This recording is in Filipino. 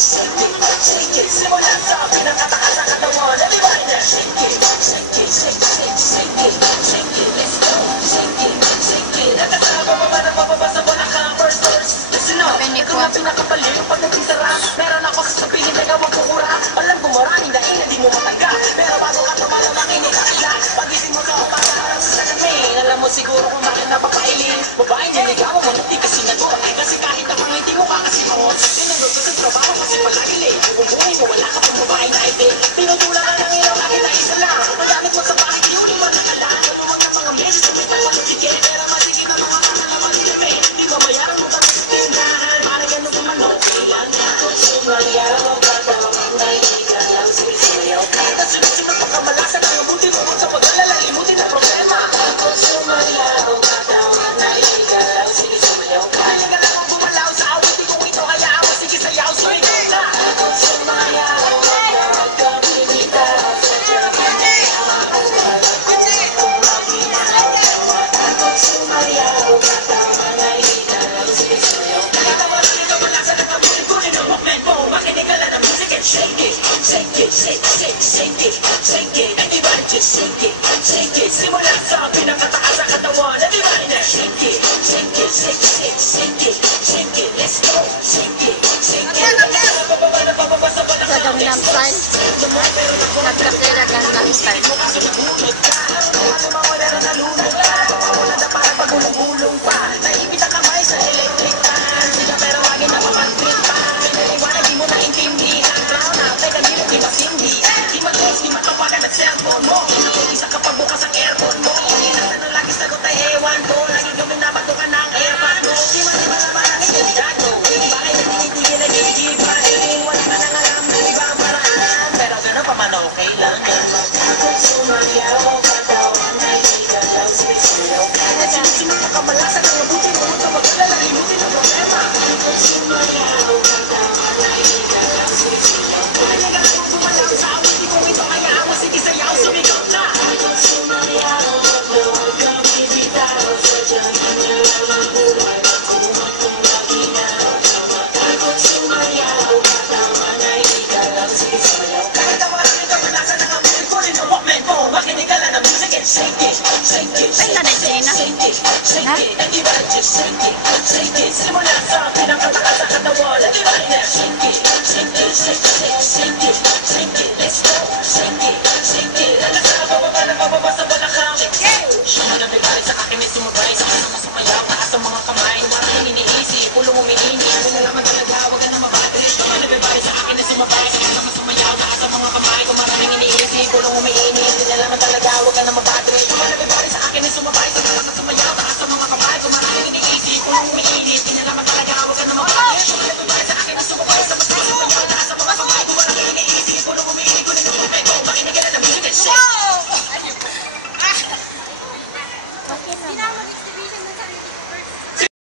shake it. Simula sa pinakataas sa katawan. Everybody now, shake it, shake it, shake, shake, shake it, shake it. Let's go, shake it, shake it. At sa bababa na mababasa mo na kang first verse. Listen up, ito nga pinakapaling pag nagsisara. Meron ako sasabihin na gawang kukura. Alam ko maraming daing na di mo matangga. Pero bago ka tumala makinig ka kaya. Pagising mo ka umaharap sa salamin. Alam mo siguro kung bakit napapailing. Babaeng niligawan mo, hindi kasi nagot. Kasi kahit ako hindi mo kakasimot. Tinanggol ka sa trabaho kasi palagi late. Kung buhay mo wala ka pang babaeng na itin. Tinutula ka ng ilaw kahit na isa lang. Magamit mo sa bakit yun yung matakalan. Namuwag ng mga meses na may tapalutigil. Pero masigit na mga kata na malilamig. Di mamayaran mo kami sa tindahan. Para gano'n kung ano kailan na. Sumayaw ka daw ang naiigan lang sisiyaw ka. At sunod-sunod pagkamalasan ang mabuti mo sa pag-alala. Limutin na problema. Sumayaw ka daw ang naiigan lang sisiyaw ka. Kaya nga lang ang bumalaw sa awitin kung ito hayaan mo. Sige sayaw, sumigaw na. Sumayaw ka daw ang kabibitaw sa tiyan. Sumayaw ka daw ang naiigan lang sisiyaw ka. Kaya naman ito malasan ang mabuti ko rin ang movement mo. Makinig ka lang ng music and shake it. Shake it, shake, shake, shake it, shake it. Everybody just shake it, shake it. Simula sa pinakataas sa katawan. Everybody now shake it, shake it, shake, shake, shake it, shake it. Let's go, shake it, shake it. Sa Gangnam Style. Nagkasira Gangnam Style. Pagulong-gulong pa, naipit ang kamay sa electric fan. Sila pero wagi na mapag-trip pa. Pinaliwanag di mo naintindihan. Brown na, pwede di mo imasindihan. Di mag-close, di matawagan at cellphone mo. Nakuisa kapag bukas ang aircon mo. Inasa na lagi sagot ay ewan ko. Lagi kami nabatukan ng airpad mo. Di malaman ang edad mo. Bakit nagtitigil na ginigiban? Wala ka nang alam na ibang paraan. Pero gano'n pa man okay lang. Sumayaw ka daw ang naiigan lang sisiyaw ka. Sunod-sunod na kamalasan ang mabuti mo sa mag-alala. Limutin ang problema. Sumayaw ka daw ang naiigan lang sisiyaw ka. Kaya nga kung gumalaw sa awitin kung ito hayaan mo. Sige sayaw, sumigaw na. Sumayaw ka daw ang kabibitaw sa tiyan. Nangyayang ang buhay magkumat kung lagi na tama. Sumayaw ka daw ang naiigan lang sisiyaw ka. Kaya naman ito kamalasan ang mabuti ko rin ang movement mo. Makinig ka lang ng music and shake it, shake it, shake it, shake it, shake it, shake it. Everybody just shake it, shake it. Simula sa pinakataas